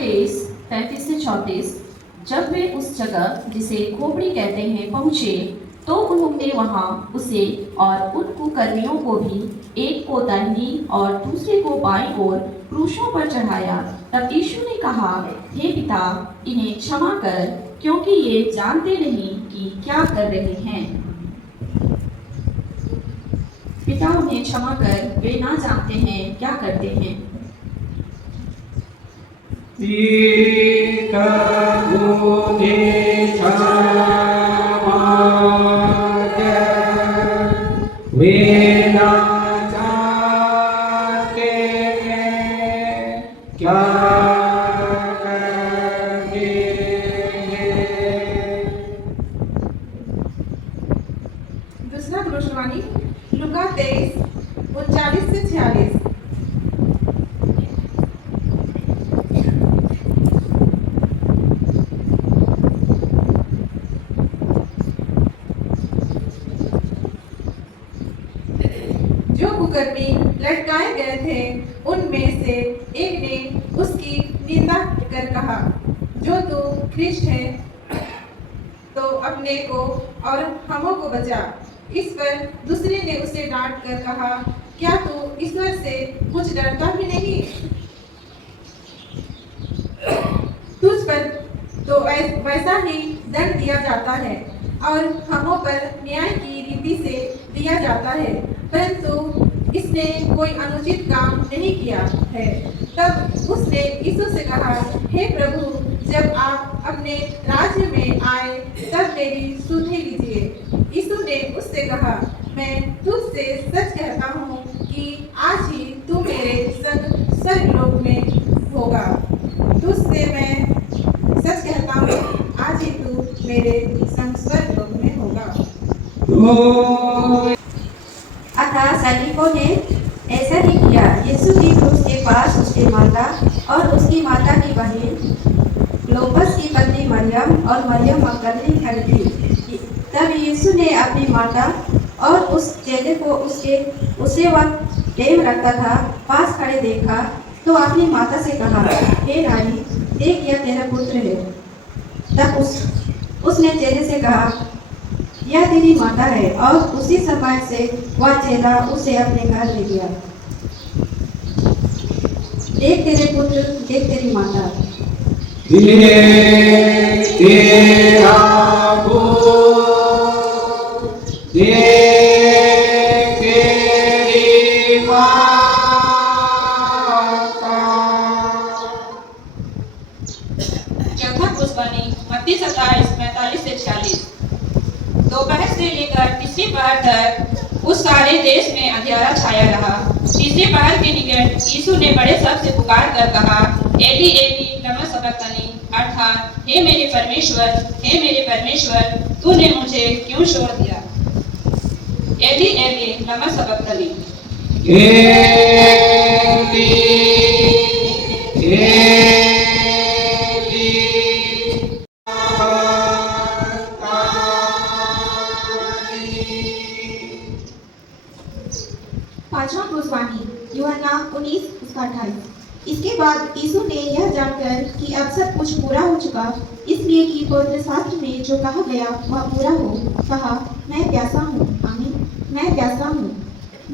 23:35-34। जब वे उस जगह जिसे खोपड़ी कहते हैं पहुँचे, तो उन्होंने वहाँ उसे और उन कुकर्मियों को भी, एक को दाहिनी और दूसरे को बाईं ओर क्रूसों पर चढ़ाया। तब यीशु ने कहा, हे पिता, इन्हें क्षमा कर, क्योंकि ये जानते नहीं कि क्या कर रहे हैं। पिता उन्हें क्षमा कर, वे ना जानते हैं क्या करते हैं। वे ना जानते हैं क्या करते हैं। दूसरा भविष्यवाणी लूका 23:39-46। जो कुकर्मी लटकाए गए थे, उनमें से एक ने उसकी निंदा कर कहा, जो तू ख्रिस्त है तो अपने को और हमों को बचा। इस पर दूसरे ने उसे डांट कर कहा, क्या तू ईश्वर से कुछ डरता भी नहीं? तुझ पर तो वैसा ही दंड दिया जाता है और हमों पर न्याय की रीति से दिया जाता है, परंतु इसने कोई अनुचित काम नहीं किया है। तब उसने यीशु से कहा, हे प्रभु, जब आप अपने राज्य में आए तब मेरी सुधि लीजिए। यीशु ने उससे कहा, मैं तुझसे सच कहता हूँ कि आज ही तू मेरे संग स्वर्गलोक में होगा। तुझसे मैं सच कहता हूँ, आज ही तू मेरे संग स्वर्गलोक में होगा। अतः सैनिकों ने ऐसा ही किया। यीशु की क्रूस के पास उसकी माता और उसकी माता की बहन, क्लोपस की पत्नी मरियम और मरियम मगदलीनी खड़ी थी। तब यीशु ने अपनी माता और उस चेले को उसे वक्त प्रेम रखता था पास खड़े देखा, तो अपनी माता से कहा, हे रानी, देख यह तेरा पुत्र है। तब उसने चेले से कहा, यह तेरी माता है, और उसी समय से वह चेला उसे अपने घर ले गया। देख तेरे पुत्र, देख तेरी माता। तेरा पुत्र, देख तेरी माता। चौथा पुष्पानी मत्ती 27:45-46। दोपहर से लेकर तीसरी पहर तक उस सारे देश में अंधियारा छाया रहा। तीसरे पहर के निकट यीशु ने बड़े शब्द से पुकार कर कहा, एली एली लमा सबक्तनी, अर्थात हे मेरे परमेश्वर, तूने मुझे क्यों छोड़ दिया। एली एली लमा सबक्तनी। पांचवा पुष्पानी यूहन्ना 19:28। इसके बाद यीशु ने यह जानकर कि अब सब कुछ पूरा हो चुका, इसलिए कि पवित्र शास्त्र में जो कहा गया वह पूरा हो, कहा, मैं प्यासा हूँ। आमीन। मैं प्यासा हूँ।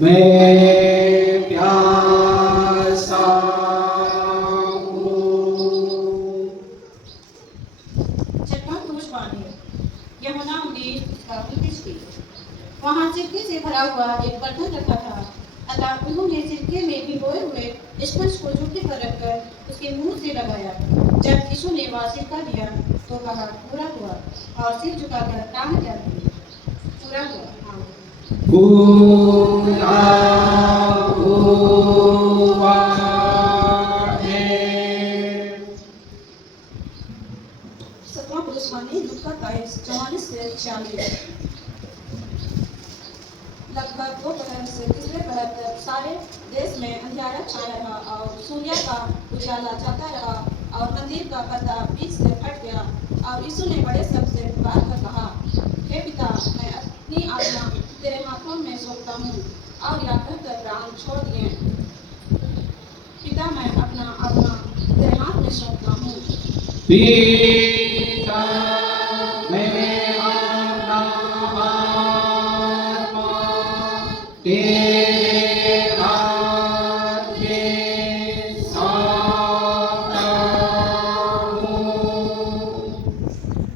मैं प्यासा हूँ। छठवां पुष्पानी यूहन्ना 19:29। वहाँ सिरके से भरा हुआ एक बर्तन रखा था। अतः उन्होंने सिरके में भिगोए हुए स्पंज को जूठे पर रखकर उसके मुंह से लगाया। जब यीशु ने वह सिरका दिया तो कहा, पूरा हुआ, और सिर झुकाकर प्राण त्याग दिए। पूरा हुआ। पूरा हुआ है। सतवां पुष्पानी लूका 22:44-46। लगभग दोपहर से तीसरे पहर तक सारे देश में अंधियारा छाया रहा और सूर्य का उजाला जाता रहा और मंदिर का पर्दा बीच से फट गया। और यीशु ने बड़े शब्द से पुकार कर कहा, हे पिता, मैं अपनी आत्मा तेरे हाथों में सौंपता हूँ। और यह कहकर प्राण छोड़ दिए। पिता, मैं अपना आत्मा तेरे हाथ में सौंपता हूँ। पिता मैं अपना आत्मा तेरे हाथ में सौंपता हूँ।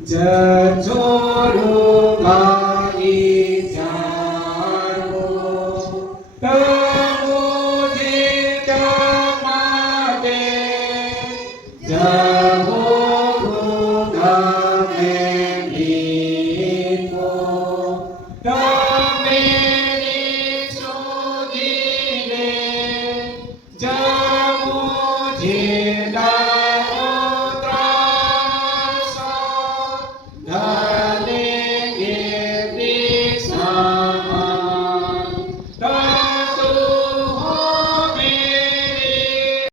जब जोड़ूंगा इस जान को, तब मुझे क्षमा दे। जब होगा मैं मृत को, तब मेरी सुधि ले। जब मुझे